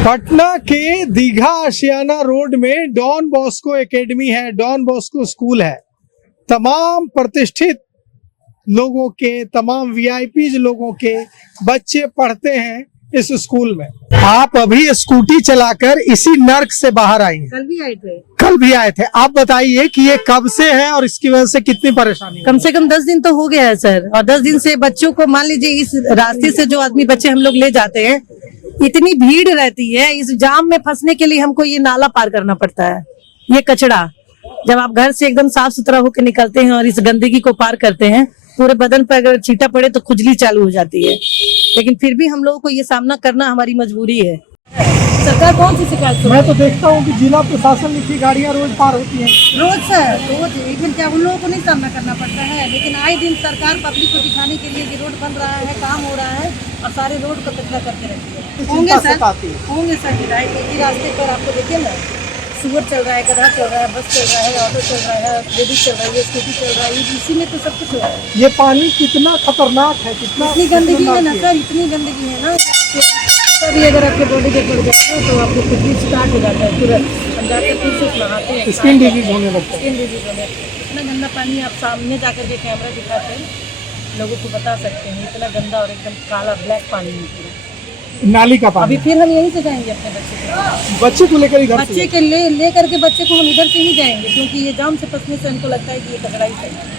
पटना के दीघा आशियाना रोड में don Bosco academy है, डॉन बॉस्को स्कूल है। तमाम प्रतिष्ठित लोगों के, तमाम वीआईपी लोगों के बच्चे पढ़ते हैं इस स्कूल में। आप अभी स्कूटी चलाकर इसी नर्क से बाहर आई हैं। कल भी आए थे। आप बताइए कि ये कब से है और इसकी वजह से कितनी परेशानी? कम से कम 10 दिन तो हो गया है सर, और 10 दिन से बच्चों को, मान लीजिए इस रास्ते से जो आदमी बच्चे हम लोग ले जाते हैं, इतनी भीड़ रहती है। इस जाम में फंसने के लिए हमको ये नाला पार करना पड़ता है। ये कचरा, जब आप घर से एकदम साफ सुथरा होकर निकलते हैं और इस गंदगी को पार करते हैं, पूरे बदन पर अगर छींटा पड़े तो खुजली चालू हो जाती है। लेकिन फिर भी हम लोगों को ये सामना करना हमारी मजबूरी है। सरकार कौन सी शिकायत? मैं तो देखता हूँ कि जिला प्रशासन की गाड़ियाँ रोज पार होती हैं। रोज सर, रोज। लेकिन क्या उन लोगों को नहीं सामना करना पड़ता है? लेकिन आए दिन सरकार पब्लिक को दिखाने के लिए कि रोड बन रहा है, काम हो रहा है, और सारे रोड को कचरा करके रखती है। होंगे सर, होंगे सर विधायक। एक ही रास्ते पर आपको देखिए ना, सुअर चल रहा है, गधा चल रहा है, बस चल रहा है, ऑटो चल रहा है, लेडीज चल रही है, स्कूटी चल रहा है, इसी में तो सब कुछ हो रहा है। ये पानी कितना खतरनाक है, कितना इतनी गंदगी है ना सर, इतनी गंदगी है ना, तभी अगर आपके बॉडी पे पड़ जाए तो आपको खुजली स्टार्ट हो जाता है तुरंत। हम जाकर फिर से नहाते हैं, स्किन डिजीज होने लगता है। स्किन डिजीज होने, इतना गंदा पानी आप सामने जाकर के कैमरा दिखाते हैं, लोगों को बता सकते हैं, इतना गंदा और एकदम काला ब्लैक पानी निकला नाली का पानी। अभी फिर हम यहीं से जाएंगे अपने बच्चे को लेकर इधर बच्चे के लेकर के बच्चे को हम इधर से ही जाएंगे, क्योंकि ये जाम से फंसने से हमको लगता है कि ये कचरा ही चाहिए।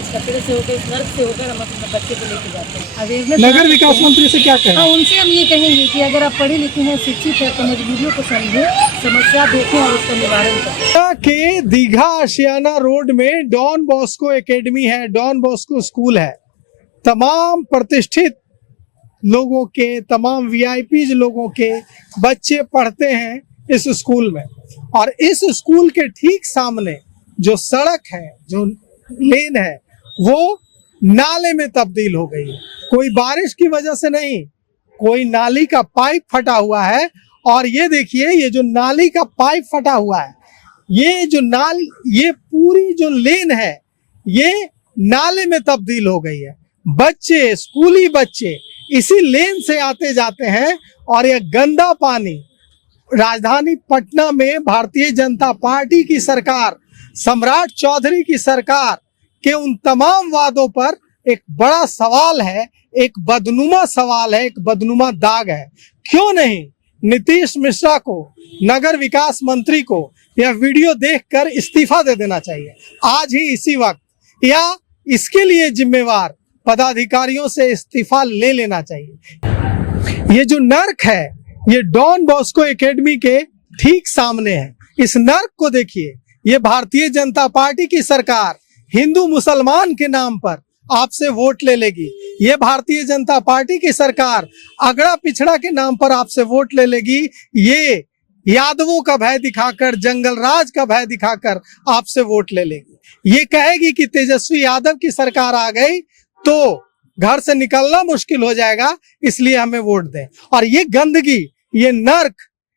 इस कचरे से होकर, इस नर्क से होकर हम अपने बच्चे को लेके जाते हैं। नगर विकास मंत्री से क्या कहें? हाँ, उनसे हम ये कहेंगे कि अगर आप पढ़े लिखे हैं, शिक्षित है, तो मजबूरियों को समझें, समस्या देखें और उसका निवारण करें। पटना के दीघा आशियाना रोड में डॉन बॉस्को एकेडमी है, डॉन बॉस्को स्कूल है। तमाम प्रतिष्ठित लोगों के, तमाम वीआईपी लोगों के बच्चे पढ़ते हैं इस स्कूल में। और इस स्कूल के ठीक सामने जो सड़क है, जो लेन है, वो नाले में तब्दील हो गई है। कोई बारिश की वजह से नहीं, कोई नाली का पाइप फटा हुआ है। और ये देखिए, ये जो नाली का पाइप फटा हुआ है, ये पूरी जो लेन है, ये नाले में तब्दील हो गई है। बच्चे, स्कूली बच्चे इसी लेन से आते जाते हैं और यह गंदा पानी, राजधानी पटना में भारतीय जनता पार्टी की सरकार, सम्राट चौधरी की सरकार के उन तमाम वादों पर एक बड़ा सवाल है, एक बदनुमा सवाल है, एक बदनुमा दाग है। क्यों नहीं नीतीश मिश्रा को, नगर विकास मंत्री को यह वीडियो देखकर इस्तीफा दे देना चाहिए आज ही, इसी वक्त, या इसके लिए जिम्मेवार पदाधिकारियों से इस्तीफा ले लेना चाहिए। ये जो नर्क है, ये डॉन बॉस्को एकेडमी के ठीक सामने है। इस नर्क को देखिए। ये भारतीय जनता पार्टी की सरकार हिंदू मुसलमान के नाम पर आपसे वोट ले लेगी। ये भारतीय जनता पार्टी की सरकार अगड़ा पिछड़ा के नाम पर आपसे वोट ले लेगी। ये यादवों का भय दिखाकर, जंगल राज का भय दिखाकर आपसे वोट ले लेगी। ये कहेगी कि तेजस्वी यादव की सरकार आ गई तो घर से निकलना मुश्किल हो जाएगा, इसलिए हमें वोट दें। और ये गंदगी, ये नर्क,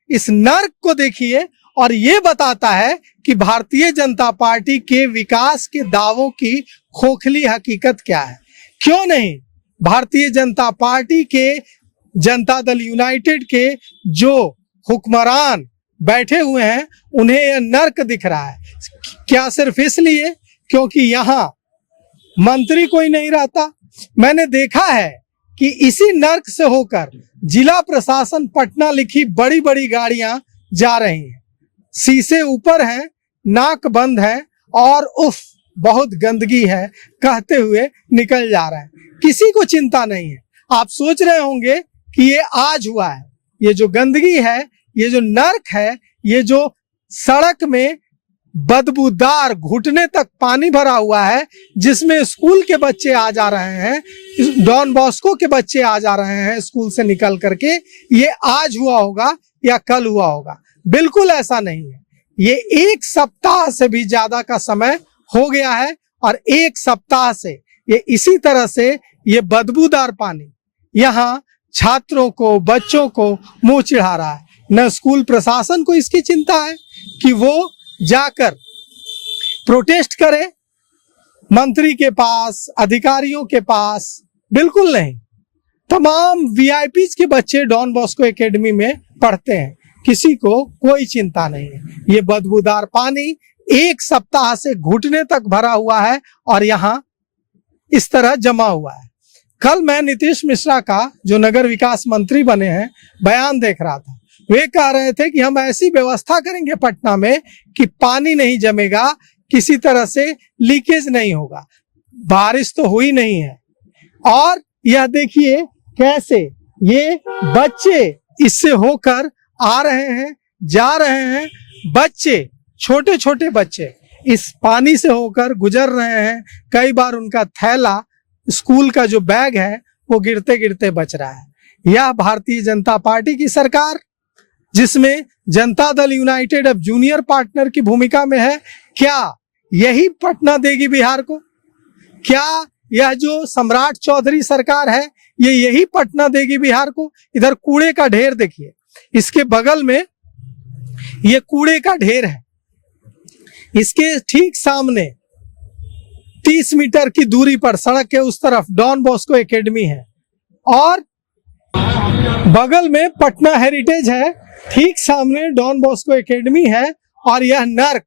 इस नर्क को देखिए, और ये बताता है कि भारतीय जनता पार्टी के विकास के दावों की खोखली हकीकत क्या है। क्यों नहीं भारतीय जनता पार्टी के, जनता दल यूनाइटेड के जो हुक्मरान बैठे हुए हैं, उन्हें यह नर्क दिख रहा है? क्या सिर्फ इसलिए क्योंकि यहाँ मंत्री कोई नहीं रहता? मैंने देखा है कि इसी नर्क से होकर जिला प्रशासन पटना लिखी बड़ी बड़ी गाड़ियां जा रही हैं, शीशे ऊपर हैं, नाक बंद है और उफ बहुत गंदगी है कहते हुए निकल जा रहे हैं। किसी को चिंता नहीं है। आप सोच रहे होंगे कि ये आज हुआ है। ये जो गंदगी है, ये जो नर्क है, ये जो सड़क में बदबूदार घुटने तक पानी भरा हुआ है, जिसमें स्कूल के बच्चे आ जा रहे हैं, डॉन बॉस्को के बच्चे आ जा रहे हैं स्कूल से निकल करके, ये आज हुआ होगा या कल हुआ होगा? बिल्कुल ऐसा नहीं है। ये एक सप्ताह से भी ज्यादा का समय हो गया है और एक सप्ताह से ये इसी तरह से ये बदबूदार पानी यहाँ छात्रों को, बच्चों को मुंह चिढ़ा रहा है। न स्कूल प्रशासन को इसकी चिंता है कि वो जाकर प्रोटेस्ट करे मंत्री के पास, अधिकारियों के पास, बिल्कुल नहीं। तमाम वीआईपी के बच्चे डॉन बॉस्को एकेडमी में पढ़ते हैं, किसी को कोई चिंता नहीं है। ये बदबूदार पानी 1 सप्ताह से घुटने तक भरा हुआ है और यहाँ इस तरह जमा हुआ है। कल मैं नीतीश मिश्रा का, जो नगर विकास मंत्री बने हैं, बयान देख रहा था। वे कह रहे थे कि हम ऐसी व्यवस्था करेंगे पटना में कि पानी नहीं जमेगा, किसी तरह से लीकेज नहीं होगा। बारिश तो हुई नहीं है और यह देखिए कैसे ये बच्चे इससे होकर आ रहे हैं, जा रहे हैं। बच्चे, छोटे छोटे बच्चे इस पानी से होकर गुजर रहे हैं। कई बार उनका थैला, स्कूल का जो बैग है, वो गिरते गिरते बच रहा है। यह भारतीय जनता पार्टी की सरकार, जिसमें जनता दल यूनाइटेड अब जूनियर पार्टनर की भूमिका में है, क्या यही पटना देगी बिहार को? क्या यह जो सम्राट चौधरी सरकार है, ये यही पटना देगी बिहार को? इधर कूड़े का ढेर देखिए, इसके बगल में ये कूड़े का ढेर है, इसके ठीक सामने 30 मीटर की दूरी पर सड़क के उस तरफ डॉन बॉस्को एकेडमी है और बगल में पटना हेरिटेज है, ठीक सामने डॉन बॉस्को एकेडमी है और यह नर्क,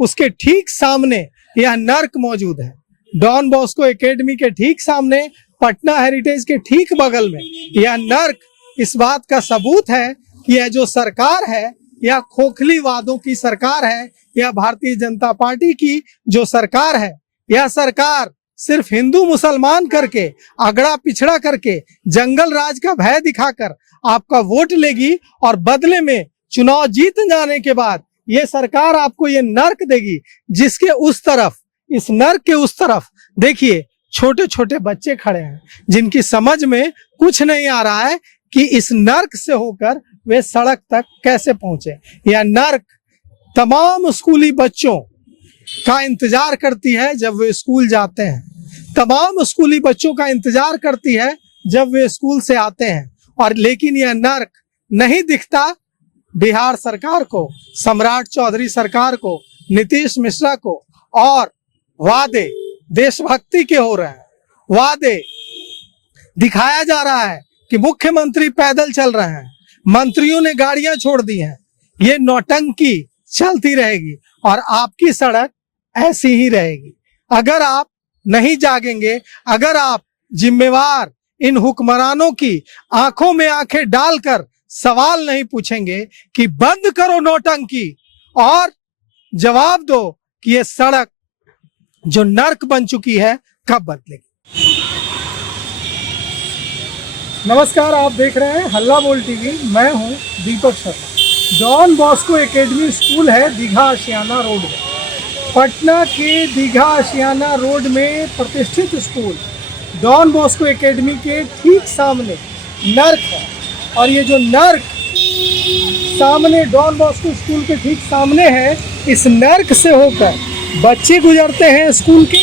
उसके ठीक सामने यह नर्क मौजूद है। डॉन बॉस्को एकेडमी के ठीक सामने, पटना हेरिटेज के ठीक बगल में यह नर्क इस बात का सबूत है कि यह जो सरकार है, यह खोखली वादों की सरकार है। यह भारतीय जनता पार्टी की जो सरकार है, यह सरकार सिर्फ हिंदू मुसलमान करके, अगड़ा पिछड़ा करके, जंगल राज का भय दिखाकर आपका वोट लेगी और बदले में चुनाव जीत जाने के बाद ये सरकार आपको ये नर्क देगी, जिसके उस तरफ, इस नर्क के उस तरफ देखिए छोटे छोटे बच्चे खड़े हैं, जिनकी समझ में कुछ नहीं आ रहा है कि इस नर्क से होकर वे सड़क तक कैसे पहुंचे। यह नर्क तमाम स्कूली बच्चों का इंतजार करती है जब वे स्कूल जाते हैं, तमाम स्कूली बच्चों का इंतजार करती है जब वे स्कूल से आते हैं। और लेकिन यह नर्क नहीं दिखता बिहार सरकार को, सम्राट चौधरी सरकार को, नीतीश मिश्रा को। और वादे देशभक्ति के हो रहे हैं, वादे दिखाया जा रहा है कि मुख्यमंत्री पैदल चल रहे हैं, मंत्रियों ने गाड़ियां छोड़ दी हैं। ये नौटंकी चलती रहेगी और आपकी सड़क ऐसी ही रहेगी। अगर आप नहीं जागेंगे, अगर आप जिम्मेवार इन हुक्मरानों की आंखों में आंखें डालकर सवाल नहीं पूछेंगे कि बंद करो नौटंकी और जवाब दो कि ये सड़क जो नर्क बन चुकी है कब बदलेगी। नमस्कार, आप देख रहे हैं हल्ला बोल टीवी। मैं हूं Deepak Sharma. Don Bosco Academy School है दीघा आशियाना रोड में, पटना के दीघा आशियाना रोड में प्रतिष्ठित स्कूल डॉन बॉस्को एकेडमी के ठीक सामने नर्क है। और ये जो नर्क सामने डॉन बॉस्को स्कूल के ठीक सामने है, इस नर्क से होकर बच्चे गुजरते हैं स्कूल के,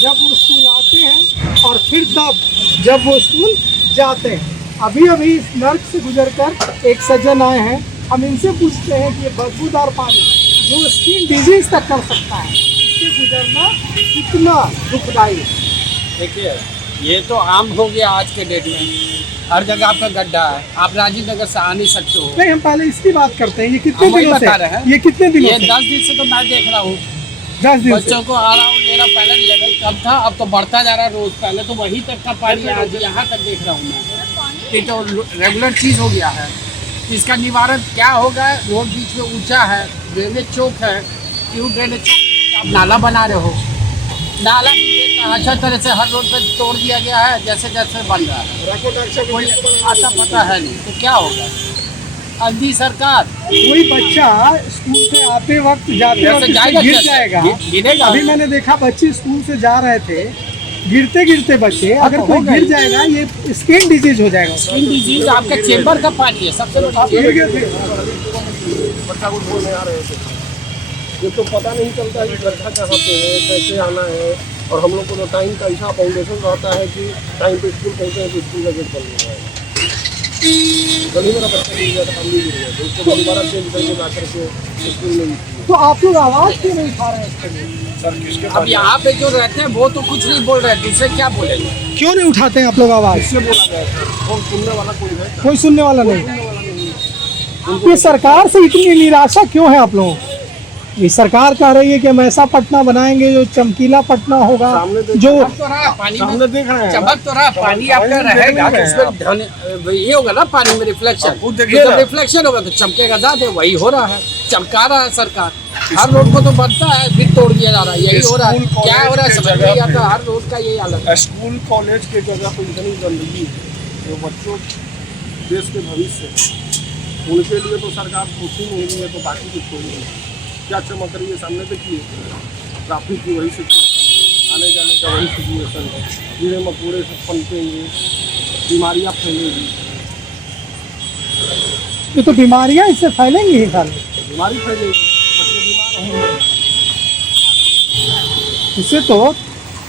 जब वो स्कूल आते हैं और फिर तब जब वो स्कूल जाते हैं। अभी अभी इस नर्क से गुजरकर एक सज्जन आए हैं, हम इनसे पूछते हैं कि ये बदबूदार पानी जो स्किन डिजीज तक कर सकता है, इससे गुजरना कितना दुखदायी है। देखिए, ये तो आम हो गया आज के डेट में, हर जगह आपका गड्ढा है, आप राजीव नगर से आ नहीं सकते हो। नहीं, हम पहले इसकी बात करते हैं। ये कितने हम वही दिनों से बता रहे हैं। ये कितने दिनों ये से? 10 दिन से तो मैं देख रहा हूँ, 10 दिन से। बच्चों को आ रहा हूँ, मेरा पहले लेवल कम था, अब तो बढ़ता जा रहा है रोज। पहले तो वहीं तक का पानी, आज यहाँ तक देख रहा हूँ मैं। ये तो रेगुलर चीज हो गया है। इसका निवारण क्या होगा? रोड बीच में ऊंचा है, ड्रेनेज चौक है, क्यों ड्रेनेज चौक आप नाला बना रहे हो? नाला अच्छा तरह से हर रोड पे तोड़ दिया गया है, जैसे जैसे बन रहा है, कोई आता पता है नहीं, तो क्या होगा? अंधी सरकार। कोई बच्चा स्कूल से आते वक्त, जाते वक्त गिर जाएगा, गिरेगा। अभी मैंने देखा बच्चे स्कूल से जा रहे थे, गिरते गिरते बच्चे, अगर कोई गिर जाएगा ये स्किन डिजीज हो जाएगा। स्किन डिजीज आपका चेम्बर का पानी है सबसे बड़ी। आप गिर गए थे? बच्चा को बोलने आ रहे थे, ये तो पता नहीं चलता है कि गड्ढा कहाँ पे है, कैसे आना है। और हम लोग को तो टाइम का ऐसा फाउंडेशन रहता है कि टाइम पे स्कूल पहुँचे हैं तो स्कूल का गेट बंद हो जाएगा। गली मेरा बच्चा गिर गया था, हम भी गिर गए थे, उसको दोबारा चेंज करके ला करके स्कूल में। तो आप लोग आवाज़ क्यों नहीं उठा रहे हैं इसके लिए? सर किसके अब यहाँ पे जो रहते हैं वो तो कुछ नहीं बोल रहे हैं, दूसरे क्या बोलेंगे? क्यों नहीं उठाते हैं आप लोग आवाज़? किससे बोला गया था? और सुनने वाला कोई है? कोई सुनने वाला नहीं। ये सरकार से इतनी निराशा क्यों है आप लोगों को? ये सरकार कह रही है कि हम ऐसा पटना बनाएंगे जो चमकीला पटना होगा, सामने देखो, जो चमक तो रहा पानी में, सामने देख रहे हैं चमक तो रहा पानी आपका रहेगा तो उसमें ये होगा ना पानी में रिफ्लेक्शन, खुद देखिए जब ना। रिफ्लेक्शन होगा तो चमकेगा ज्यादा, वही हो रहा है, चमका रहा है सरकार। हर रोड को तो बनता है फिर तोड़ दिया जा रहा है, यही हो रहा है। स्कूल, क्या हो रहा है कॉलेज समझ के नहीं जगह आता, पे। हर रोड का यही हालत है। स्कूल कॉलेज के जगह पर इतनी गंदगी है, जो बच्चों देश के भविष्य है, उनके लिए तो सरकार सोच ही नहीं रही है, तो बाकी कुछ छोड़ नहीं। क्या चमक रही है सामने देखिए, ट्रैफिक की वही सिचुएशन है, आने जाने का वही सिचुएशन है, कीड़े मकोड़े सब पनपेंगे, बीमारियाँ फैलेगी। ये तो बीमारियां इससे फैलेंगी ही साले, बीमारी फैलेगी, बच्चे बीमार होंगे। इससे तो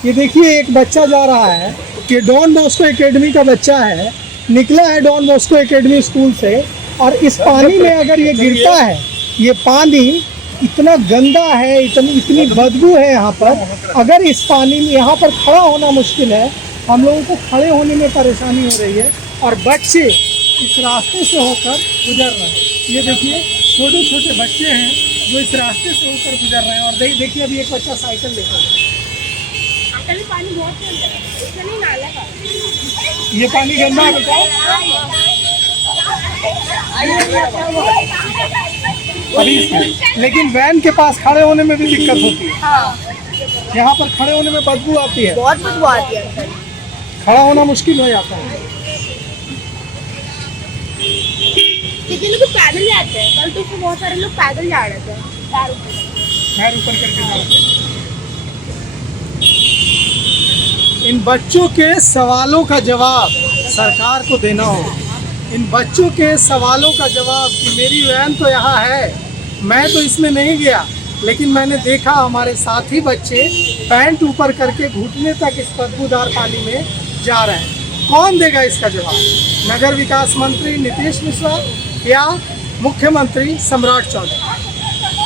ये देखिए एक बच्चा जा रहा है, ये डॉन बॉस्को एकेडमी का बच्चा है, निकला है डॉन बॉस्को एकेडमी स्कूल से, और इस पानी में अगर ये गिरता है, ये पानी इतना गंदा है, इतनी बदबू है यहाँ पर, अगर इस पानी में यहाँ पर खड़ा होना मुश्किल है, हम लोगों को खड़े होने में परेशानी हो रही है, और बच्चे इस रास्ते से होकर गुजर रहे हैं। ये देखिए छोटे छोटे बच्चे हैं जो इस रास्ते से होकर गुजर रहे हैं, और देखिए अभी एक बच्चा साइकिल लेकर, अंकल पानी बहुत गंदा है, इसमें नहीं नाला का। ये पानी गंदा है बेटा। अभी लेकिन वैन के पास खड़े होने में भी दिक्कत होती है, यहाँ पर खड़े होने में बदबू आती है, बहुत बदबू आती है अंकल। खड़ा होना मुश्किल हो जाता है। कितने लोग पैदल जाते हैं, कल तो उसमें बहुत सारे लोग पैदल जा रहे थे पैर ऊपर। पैर ऊपर करके जाते हैं। इन बच्चों के सवालों का जवाब सरकार को देना होगा। इन बच्चों के सवालों का जवाब कि मेरी वैन तो यहाँ है, मैं तो इसमें नहीं गया, लेकिन मैंने देखा हमारे साथी बच्चे पैंट ऊपर करके घुटने तक इस बदबूदार पानी में जा रहे हैं। कौन देगा इसका जवाब? नगर विकास मंत्री नीतीश मिश्रा या मुख्यमंत्री सम्राट चौधरी?